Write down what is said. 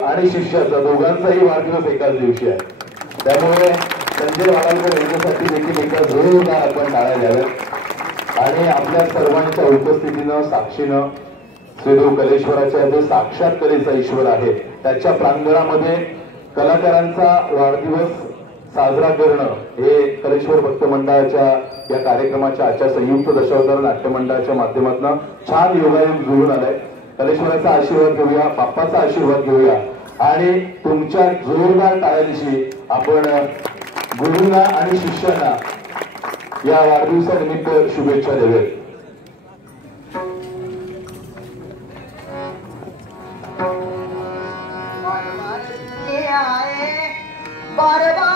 आणि शिष्याचा दोघांचाही वाढदिवस एकाच दिवशी आहे। त्यामुळे संजय वालालकर यांच्यासाठी देखील एका जोरदार आपण टाळ्या द्याव्यात। आणि आपल्या सर्वांच्या उपस्थितीनं साक्षीनं श्रीदेव कलेश्वराच्या जो साक्षात कलेचा ईश्वर आहे त्याच्या प्रांगणामध्ये कलाकारांचा वाढदिवस साजरा करणं हे कलेश्वर भक्त मंडळाच्या या कार्यक्रमाच्या आजच्या संयुक्त दशावतार नाट्य मंडळाच्या माध्यमातून छान योगायोग जुळून आलाय। कलेश्वराचा आशीर्वाद घेऊया, बाप्पाचा आशीर्वाद घेऊया आणि तुमच्या जोरदार टाळ्यांशी आपण गुरुंना आणि शिष्यांना या वाढदिवसानिमित्त शुभेच्छा देऊया। बार बार